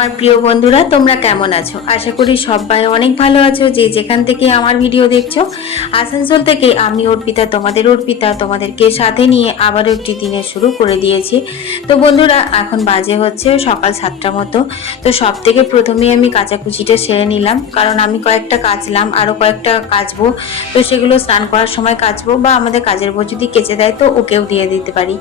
আমার প্রিয় বন্ধুরা, তোমরা কেমন আছো? আশা করি সবাই অনেক ভালো আছো। যে যেখান থেকে আমার ভিডিও দেখছ, আসানসোল থেকে আমি অর্পিতা, তোমাদের অর্পিতা, তোমাদেরকে সাথে নিয়ে আবারও একটি দিনের শুরু করে দিয়েছি। তো বন্ধুরা, এখন বাজে হচ্ছে সকাল সাতটা মতো। তো সব থেকে প্রথমেই আমি কাচাকুচিটা সেরে নিলাম, কারণ আমি কয়েকটা কাচলাম, আরও কয়েকটা কাচবো। তো সেগুলো স্নান করার সময় কাচবো বা আমাদের কাজের বউ যদি কেচে দেয় তো ওকেও দিয়ে দিতে পারি।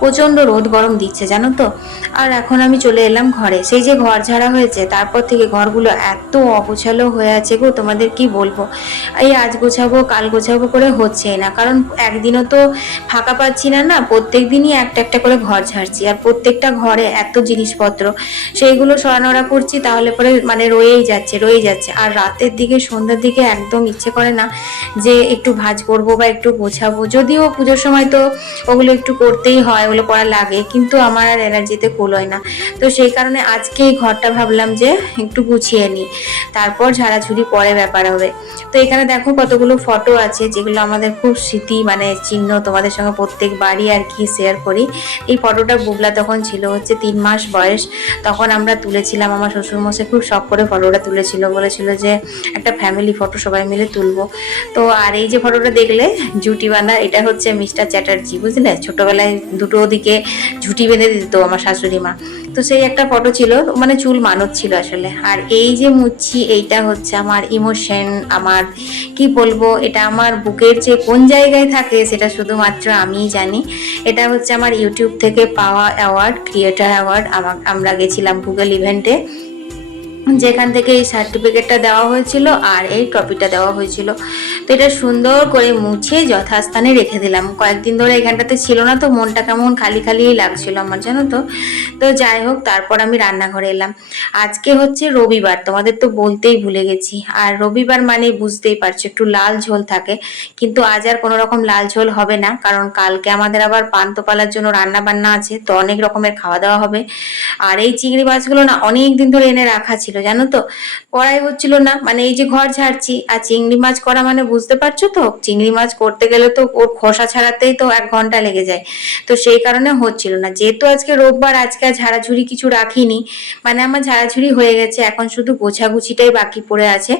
প্রচণ্ড রোদ গরম দিচ্ছে, জানো তো? আর এখন আমি চলে এলাম ঘরে। সেই যে ঘর ঝাড়া হয়েছে, তারপর থেকে ঘরগুলো এত অগোছালো হয়ে আছে গো, তোমাদের কি বলব? এই আজ গোছাবো, কাল গোছাবো করে হচ্ছেই না, কারণ একদিনও তো ফাঁকা পাচ্ছি না না, প্রত্যেক দিনই একটা একটা করে ঘর ঝাড়ছি, আর প্রত্যেকটা ঘরে এত জিনিসপত্র, সেইগুলো সরানোরা করছি, তাহলে পরে মানে রয়েই যাচ্ছে রয়ে যাচ্ছে, আর রাতের দিকে, সন্ধ্যার দিকে একদম ইচ্ছে করে না যে একটু ভাজ করব বা একটু গোছাবো, যদিও পুজোর সময় তো ওগুলো একটু করতেই হয়, ওগুলো করা লাগে, কিন্তু আমার আর এনার্জিতে কুলোয় না, তো সেই কারণে আজকে এই ঘরটা ভাবলাম যে একটু গুছিয়ে নিই তারপর ঝাড়াঝুড়ি পরে ব্যাপার হবে। তো এখানে দেখো কতগুলো ফটো আছে, যেগুলো আমাদের খুব স্মৃতি মানে চিহ্ন তোমাদের সঙ্গে প্রত্যেক বাড়ি আর কি শেয়ার করি। এই ফটোটা বুবলা তখন ছিল হচ্ছে তিন মাস বয়স। তখন আমরা তুলেছিলাম, আমার শ্বশুরমশাই খুব শখ করে ফটোটা তুলেছিল। বলেছিল যে একটা ফ্যামিলি ফটো সবাই মিলে তুলবো। তো আর এই যে ফটোটা দেখলে, জুটি বাঁধা, এটা হচ্ছে মিস্টার চ্যাটার্জি, বুঝলে? ছোটবেলায় দুটো দিকে ঝুটি বেঁধে দিত আমার শাশুড়ি মা। তো সেই একটা ফটো ছিল মানে চুল মানত ছিল আসলে। আর এই যে মুচ্ছি এইটা হচ্ছে আমার ইমোশন আমার, কি বলব, এটা আমার বুকের যে কোন জায়গায় থাকে সেটা শুধুমাত্র আমিই জানি। এটা হচ্ছে আমার ইউটিউব থেকে পাওয়া অ্যাওয়ার্ড ক্রিয়েটার অ্যাওয়ার্ড আমরা গেছিলাম গুগল ইভেন্টে যেখান থেকে এই সার্টিফিকেটটা দেওয়া হয়েছিল আর এই ট্রফিটা দেওয়া হয়েছিল। তো এটা সুন্দর করে মুছে যথাস্থানে রেখে দিলাম। কয়েকদিন ধরে এখানটাতে ছিল না তো মনটা কেমন খালি খালিই লাগছিল আমার, জানো তো। তো যাই হোক, তারপর আমি রান্নাঘরে এলাম। আজকে হচ্ছে রবিবার, তোমাদের তো বলতেই ভুলে গেছি। আর রবিবার মানে বুঝতেই পারছ, একটু লাল ঝোল থাকে। কিন্তু আজ আর কোনো রকম লাল ঝোল হবে না, কারণ কালকে আমাদের আবার পান্তপালার জন্য রান্না বান্না আছে, তো অনেক রকমের খাওয়া দাওয়া হবে। আর এই চিংড়ি মাছগুলো না অনেক দিন ধরে এনে রাখা ছিল জানো তো? করাই হচ্ছিল না। মানে এই যে ঘর ঝাড়ছি, আর চিংড়ি মাছ করা মানে বুঝতে পারছ তো? চিংড়ি মাছ করতে গেলে তো ওর খোসা ছাড়াতেই তো এক ঘণ্টা লেগে যায়। তো সেই কারণে হচ্ছিল না। যেহেতু আজকে রোববার, আজকে আর ঝাড়াঝুড়ি কিছু রাখিনি। মানে আমার ঝাড়াঝুড়ি হয়ে গেছে, এখন শুধু গোছাগুছিটাই বাকি পড়ে আছে।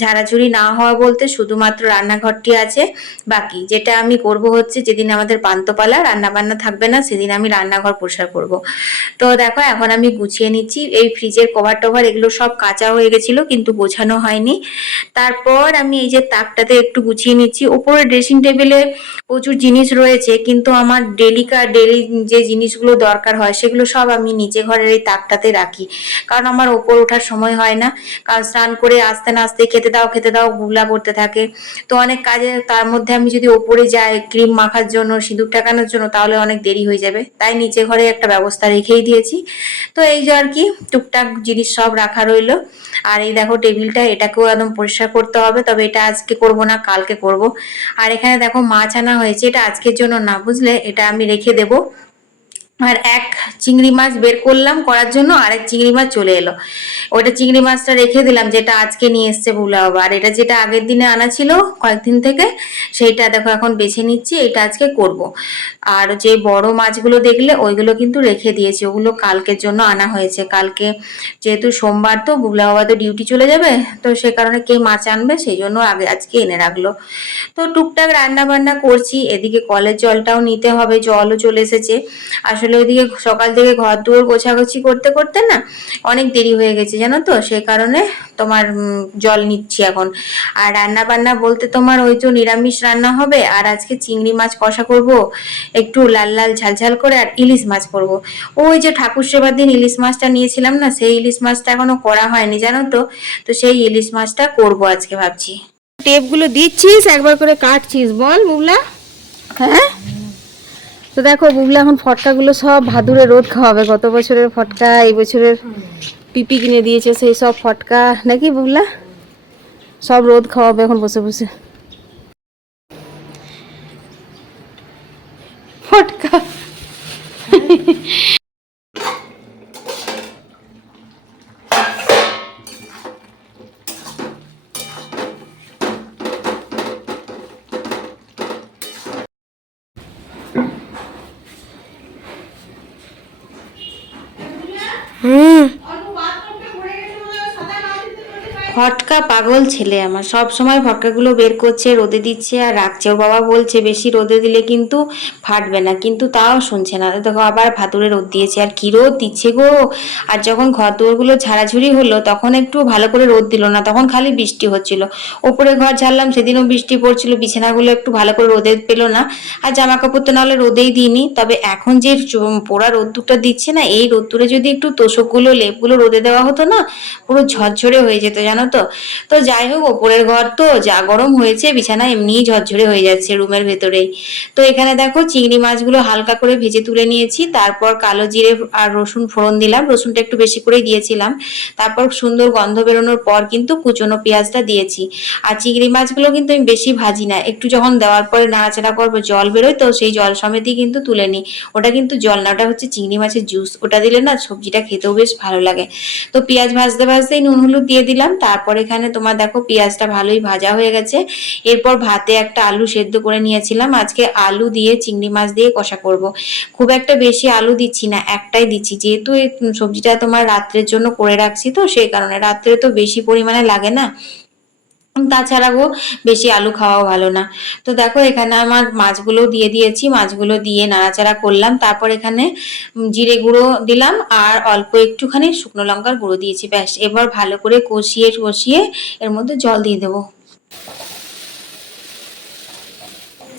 ঝাড়াঝুড়ি না হওয়া বলতে শুধুমাত্র রান্নাঘরটি আছে, বাকি যেটা আমি করব হচ্ছে যেদিন আমাদের পান্তপালা রান্না বান্না থাকবে না, সেদিন আমি রান্নাঘর পরিষ্কার করব। তো দেখো, এখন আমি গুছিয়ে নিচ্ছি। এই ফ্রিজের কভার টভার এগুলো সব কাঁচা হয়ে গেছিল, কিন্তু গোছানো হয়নি। তারপর আমি এই যে তাকটাতে একটু গুছিয়ে নিচ্ছি। ওপরে ড্রেসিং টেবিলে প্রচুর জিনিস রয়েছে, কিন্তু আমার ডেলিকার ডেলি যে জিনিসগুলো দরকার হয়, সেগুলো সব আমি নিচে ঘরের এই তাকটাতে রাখি। কারণ আমার ওপর ওঠার সময় হয় না। কারণ স্নান করে আসতে না আসতে খেতে দাও খেতে দাও গুলা করতে থাকে। তো অনেক কাজে তার মধ্যে আমি যদি ওপরে যাই, ক্রিম মাখার জন্য, সিঁদুর টাকানোর জন্য, তাহলে অনেক দেরি হয়ে যাবে। তাই নিচে ঘরে একটা ব্যবস্থা রেখেই দিয়েছি। তো এই যে আর কি, টুকটাক জিনিস সব রাখা রইল। আর এই দেখো টেবিলটা, এটাকেও একদম পরিষ্কার করতে হবে, তবে এটা আজকে করব না, কালকে করব। আর এখানে দেখো মাছ আনা হয়েছে, এটা আজকের জন্য না, বুঝলে? এটা আমি রেখে দেবো। আর এক চিংড়ি মাছ বের করলাম করার জন্য, আরেক চিংড়ি মাছ চলে এলো। ওটা চিংড়ি মাছটা রেখে দিলাম, যেটা আজকে নিয়ে এসছে ভুলা বাবা। আর এটা যেটা আগের দিনে আনা ছিল কয়েকদিন থেকে, সেইটা দেখো এখন বেছে নিচ্ছি, এটা আজকে করব। আর যে বড় মাছগুলো দেখলে, ওইগুলো কিন্তু রেখে দিয়েছি। ওগুলো কালকের জন্য আনা হয়েছে। কালকে যেহেতু সোমবার তো বুবলা বাবা তো ডিউটি চলে যাবে, তো সে কারণে কে মাছ আনবে, সেই জন্য আগে, আজকে এনে রাখল। তো টুকটাক রান্না বান্না করছি, এদিকে কলের জলটাও নিতে হবে, জলও চলে এসেছে। আসলে ওইদিকে সকাল থেকে ঘর দুয়ার গোছাগুছি করতে করতে না অনেক দেরি হয়ে গেছে জানো তো? সেই কারণে তোমার জল নিচ্ছি এখন। আর রান্না বান্না বলতে তোমার ওই তো নিরামিষ রান্না হবে আর আজকে চিংড়ি মাছ কষা করব একটু লাল লাল ঝালঝাল করে আর ইলিশ মাছ করব। ওই যে ঠাকুর সেবার দিন ইলিশ মাছটা নিয়েছিলাম না সেই ইলিশ মাছটা এখনও করা হয়নি জানো তো? তো সেই ইলিশ মাছটা করব আজকে ভাবছি। টেপগুলো দিচ্ছিস একবার করে কাটছিস বল বুবলা হ্যাঁ? তো দেখো বুবলা, এখন ফটকাগুলো সব ভাদুরে রোদ খাওয়াবে। গত বছরের ফটকা, এই বছরের পিপি কিনে দিয়েছে, সেই সব ফটকা। নাকি বুগলা সব রোদ খাওয়াবে এখন বসে বসে। ফটকা। ফটকা পাগল ছেলে আমার। সব সময় ফটকাগুলো বের করছে, রোদে দিচ্ছে আর রাখছে। ওর বাবা বলছে, বেশি রোদে দিলে কিন্তু ফাটবে না। কিন্তু তাও শুনছে না। দেখো, আবার ভাতুরে রোদ দিয়েছে। আর কি রোদ দিচ্ছে গো? আর যখন ঘর দুয়ারগুলো ঝাড়াঝুড়ি হলো, তখন একটু ভালো করে রোদ দিল না। তখন খালি বৃষ্টি হচ্ছিল। ওপরে ঘর ঝাড়লাম, সেদিনও বৃষ্টি পড়ছিল। বিছানাগুলো একটু ভালো করে রোদে পেল না। আর জামা কাপড় তো নাহলে রোদেই দিইনি। তবে এখন যে পোড়া রোদ্দুরটা দিচ্ছে না, এই রোদ্দুরে যদি একটু তোষকগুলো, লেপগুলো রোদে দেওয়া হতো না, পুরো ঝরঝরে হয়ে যেত। জানো তো? তো যাই হোক, ওপরের ঘর তো, যা গরম হয়েছে, বিছানা এমনিই ঝরঝরে হয়ে যাচ্ছে রুমের ভেতরেই। তো এখানে দেখো, চিংড়ি মাছগুলো হালকা করে ভেজে তুলে নিয়েছি, তারপর কালো জিরে আর রসুন ফোড়ন দিলাম, রসুনটা একটু বেশি করেই দিয়েছিলাম। তারপর সুন্দর গন্ধ বেরোনোর পর কিন্তু কুচনো পেঁয়াজটা দিয়েছি। আর চিংড়ি মাছগুলো কিন্তু আমি বেশি ভাজি না, একটু যখন দেওয়ার পরে নাড়াচাড়া করব, জল বেরোয়, তো সেই জল সমেতই কিন্তু তুলে নিই। ওটা কিন্তু জল না, ওটা হচ্ছে চিংড়ি মাছের জুস। ওটা দিলে না সবজিটা খেতেও বেশ ভালো লাগে। তো পেঁয়াজ ভাজতে ভাজতেই নুন হলুদ দিয়ে দিলাম তারপর এখানে তোমার দেখো পেঁয়াজটা ভালোই ভাজা হয়ে গেছে। এরপর ভাতে একটা আলু সেদ্ধ করে নিয়েছিলাম। আজকে আলু দিয়ে চিংড়ি মাছ দিয়ে কষা করব। খুব একটা বেশি আলু দিচ্ছি না, একটাই দিচ্ছি। যেহেতু এই সবজিটা তোমার রাত্রের জন্য করে রাখছি তো, সেই কারণে। রাত্রে তো বেশি পরিমাণে লাগে না। তাছাড়া গো, বেশি আলু খাওয়াও ভালো না। তো দেখো, এখানে আমার মাছগুলো দিয়ে দিয়েছি, মাছগুলো দিয়ে নাড়াচাড়া করলাম। তারপর এখানে জিরে গুঁড়ো দিলাম আর অল্প একটুখানি শুকনো লঙ্কার গুঁড়ো দিয়েছি, ব্যাস। এবার ভালো করে কষিয়ে কষিয়ে এর মধ্যে জল দিয়ে দেবো।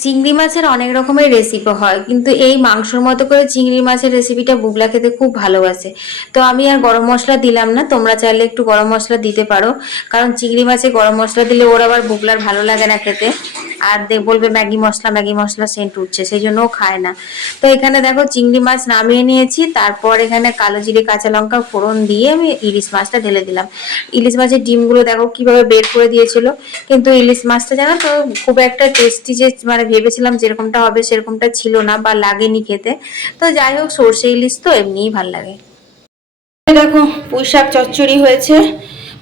চিংড়ি মাছের অনেক রকমের রেসিপি হয়, কিন্তু এই মাংসর মতো করে চিংড়ি মাছের রেসিপিটা বুবলা খেতে খুব ভালোবাসে। তো আমি আর গরম মশলা দিলাম না, তোমরা চাইলে একটু গরম মশলা দিতে পারো, কারণ চিংড়ি মাছে গরম মশলা দিলে ওর আবার বুবলার ভালো লাগে না খেতে। আর বলবে Maggi masala Maggi masala scent উঠছে সেই জন্য খায় না। তো এখানে দেখো চিংড়ি মাছ নামিয়ে নিয়েছি, তারপর এখানে কালো জিরে, কাঁচা লঙ্কা ফোড়ন দিয়ে আমি ইলিশ মাছটা ঢেলে দিলাম। ইলিশ মাছের ডিমগুলো দেখো কীভাবে বের করে দিয়েছিল, কিন্তু ইলিশ মাছটা জানো তো, খুব একটা টেস্টি যে মানে ভেবেছিলাম যেরকমটা হবে সেরকমটা ছিল না বা লাগেনি খেতে। তো যাই হোক, সর্ষে ইলিশ তো এমনিই ভালো লাগে। দেখো, পুঁই শাক চচ্চড়ি হয়েছে।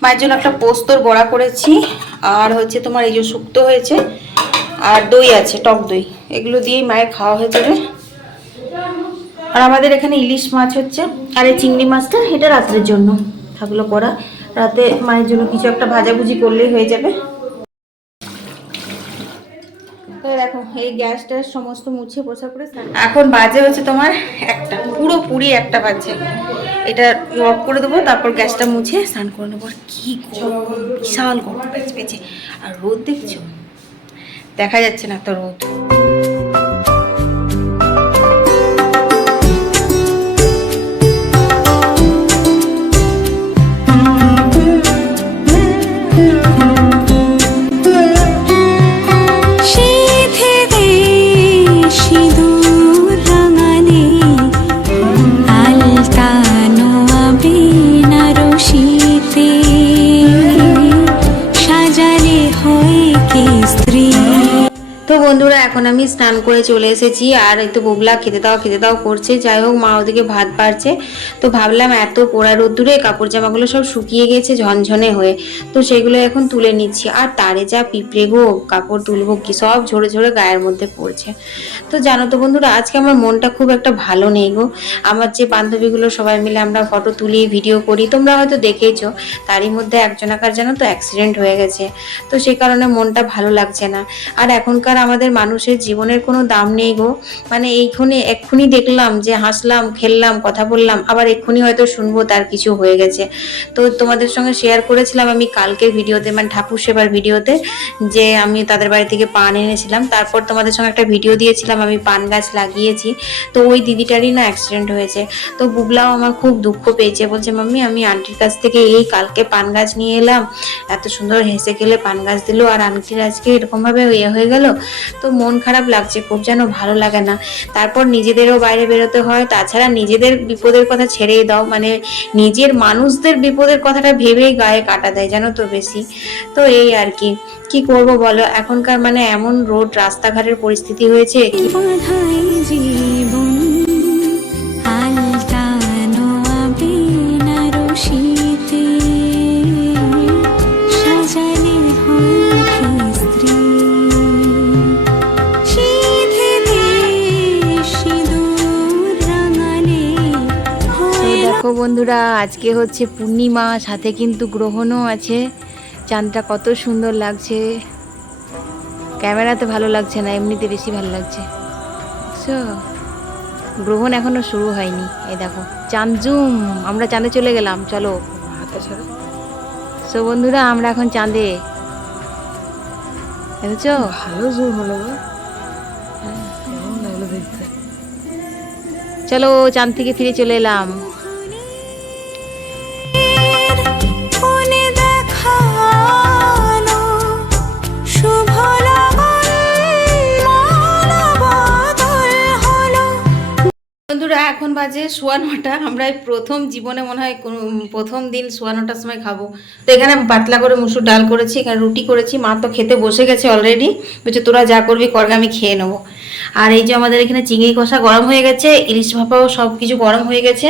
মায়ের জন্য একটা পোস্তর বড়া করেছি, আর হচ্ছে তোমার এই যে শুক্তো হয়েছে আর দই আছে, টক দই। এগুলো দিয়েই মায়ের খাওয়া হয়ে যাবে। আর আমাদের এখানে ইলিশ মাছ হচ্ছে, আর এই চিংড়ি মাছটা এটা রাত্রের জন্য। থাকল করা রাতে মায়ের জন্য কিছু একটা ভাজাভুজি করলেই হয়ে যাবে। তো দেখো, এই গ্যাস ট্যাস সমস্ত মুছে পোছা করে এখন বাজে হচ্ছে তোমার একটা, পুরো পুরি একটা বাজে। এটা অফ করে দেবো, তারপর গ্যাসটা মুছে স্নান করে নেব। আর কি বিশাল গরম, পেঁচে পেঁচে। আর রোদ দেখছ? দেখা যাচ্ছে না তো রোদ স্নান করে চলে এসেছি আর এই তো বুবলা খেতে দাও খেতে দাও করছে। যাই হোক, মা ওদিকে ভাত বাড়ছে। তো ভাবলাম এত পোড়া রোদ্দুরে কাপড় জামাগুলো সব শুকিয়ে গেছে ঝনঝনে হয়ে। তো সেগুলো এখন তুলে নিচ্ছি। আর তারে যা পিঁপড়ে গো, কাপড় তুলবো কি সব ঝরে ঝরে গায়ের মধ্যে পড়ছে। তো জানো তো বন্ধুরা, আজকে আমার মনটা খুব একটা ভালো নেই গো। আমার যে বান্ধবীগুলো সবাই মিলে আমরা ফটো তুলি, ভিডিও করি, তোমরা হয়তো দেখেইছো, তারই মধ্যে একজনাকার যেন তো অ্যাক্সিডেন্ট হয়ে গেছে। তো সে কারণে মনটা ভালো লাগছে না। আর এখনকার আমাদের মানুষের জীবনের কোনো দাম নেই গো। মানে এইখানে এক্ষুনি দেখলাম যে হাসলাম, খেললাম, কথা বললাম, আবার এক্ষুনি হয়তো শুনব তার কিছু হয়ে গেছে। তো তোমাদের সঙ্গে শেয়ার করেছিলাম আমি কালকের ভিডিওতে মানে ঠাকুর সেবার ভিডিওতে, যে আমি তাদের বাড়ি থেকে পান এনেছিলাম। তারপর তোমাদের সঙ্গে একটা ভিডিও দিয়েছিলাম, আমি পান গাছ লাগিয়েছি। তো ওই দিদিটারই না অ্যাক্সিডেন্ট হয়েছে। তো বুবলাও আমার খুব দুঃখ পেয়েছে। বলছে, মাম্মি, আমি আন্টির কাছ থেকে এই কালকে পান গাছ নিয়ে এলাম। এত সুন্দর হেসে খেলে পান গাছ দিল, আর আন্টির আজকে এরকমভাবে ইয়ে হয়ে গেল। তো মন খারাপ লাগছে খুব যেন ভালো লাগে না। তারপর নিজেদেরও বাইরে বেরোতে হয়, তাছাড়া নিজেদের বিপদের কথা ছেড়েই দাও মানে নিজের মানুষদের বিপদের কথাটা ভেবেই গায়ে কাটা দেয়, জানো তো বেশি। তো এই আর কি কি করব বলো? এখনকার মানে এমন রোড, রাস্তাঘাটের পরিস্থিতি হয়েছে। জীবন বন্ধুরা আজকে হচ্ছে পূর্ণিমা সাথে কিন্তু গ্রহণও আছে। চাঁদটা কত সুন্দর লাগছে। ক্যামেরাতে ভালো লাগছে না এমনিতে বেশি ভালো লাগছে। গ্রহণ এখনও শুরু হয়নি। এই দেখো চাঁদ জুম আমরা চাঁদে চলে গেলাম চলো। সো বন্ধুরা আমরা এখন চাঁদে। দেখেছ? ভালো জুম হলো গো। কেমন লাগল চলো চাঁদ থেকে ফিরে চলে এলাম। বন্ধুরা, এখন বাজে সোয়া নটা। আমরা প্রথম জীবনে মনে হয় কোনো প্রথম দিন সোয়া নটার সময় খাব। তো এখানে পাতলা করে মুসুর ডাল করেছি, এখানে রুটি করেছি। মা তো খেতে বসে গেছে অলরেডি বলছে, তোরা যা করবি করগে আমি খেয়ে নেব। আর এই যে আমাদের এখানে চিংড়ি কষা গরম হয়ে গেছে, ইলিশ ভাপাও সব কিছু গরম হয়ে গেছে।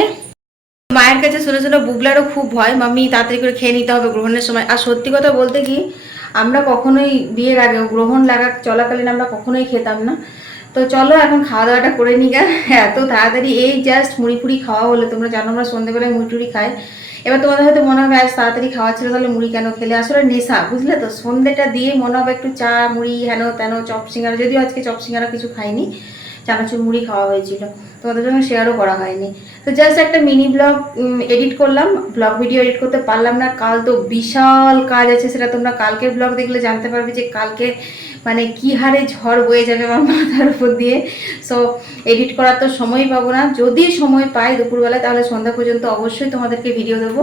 মায়ের কাছে শুনে শুনে বুগলারও খুব ভয়, মাম্মি, তাড়াতাড়ি করে খেয়ে নিতে হবে গ্রহণের সময়। আর সত্যি কথা বলতে কি, আমরা কখনোই বিয়ের আগে গ্রহণ লাগা চলাকালীন আমরা কখনোই খেতাম না। তো চলো এখন খাওয়া দাওয়াটা করে নি গা। এত তাড়াতাড়ি, এই জাস্ট মুড়ি ফুড়ি খাওয়া হলো। তোমরা জানো আমরা সন্ধ্যেবেলায় মুড়ি টুড়ি খাই। এবার তোমাদের হয়তো মনে হবে, আজ তাড়াতাড়ি খাওয়া ছিল, তাহলে মুড়ি কেন খেলে? আসলে নেশা, বুঝলে তো? সন্ধ্যেটা দিয়ে মনে হবে একটু চা, মুড়ি হেন তেন চপ সিঙ্গারা, যদিও আজকে চপ সিঙ্গারা কিছু খাইনি। চানাচুর মুড়ি খাওয়া হয়েছিল। তোমাদের সঙ্গে শেয়ারও করা হয়নি। তো জাস্ট একটা মিনি ব্লগ এডিট করলাম। ব্লগ ভিডিও এডিট করতে পারলাম না। কাল তো বিশাল কাজ আছে সেটা তোমরা কালকের ব্লগ দেখলে জানতে পারবে যে কালকে মানে কি হারে ঝড় বয়ে যাবে আমার মাথার উপর দিয়ে। সো এডিট করার তো সময় পাবো না। যদি সময় পাই দুপুরবেলায় তাহলে সন্ধ্যা পর্যন্ত অবশ্যই তোমাদেরকে ভিডিও দেবো।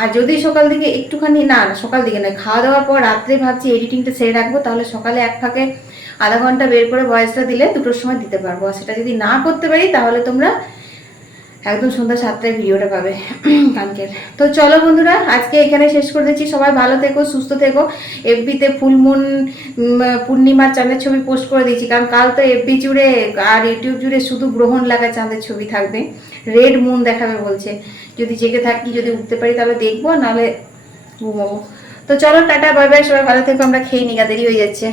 আর যদি সকাল দিকে একটুখানি না না, সকাল দিকে নয় খাওয়া দাওয়ার পর রাত্রে ভাবছি এডিটিংটা সেরে রাখব তাহলে সকালে এক ফাঁকে আধা ঘণ্টা বের করে ভয়েসটা দিলে দুটোর সময় দিতে পারব। সেটা যদি না করতে পারি, তাহলে তোমরা একদম সন্ধ্যা সাতটায় ভিডিওটা পাবে কালকের। তো চলো বন্ধুরা, আজকে এখানে শেষ করে দিচ্ছি। সবাই ভালো থেকো, সুস্থ থেকো। এফবিতে ফুল মুন পূর্ণিমার চাঁদের ছবি পোস্ট করে দিয়েছি। কারণ কাল তো এফবি জুড়ে আর ইউটিউব জুড়ে শুধু গ্রহণ লাগা চাঁদের ছবি থাকবে। রেড মুন দেখাবে বলছে। যদি জেগে থাকি, যদি উঠতে পারি, তাহলে দেখব নাহলে ঘুমাবো। তো চলো, টাটা বাই বাই সবাই ভালো থেকো। আমরা খেয়ে নিগা দেরি হয়ে যাচ্ছে।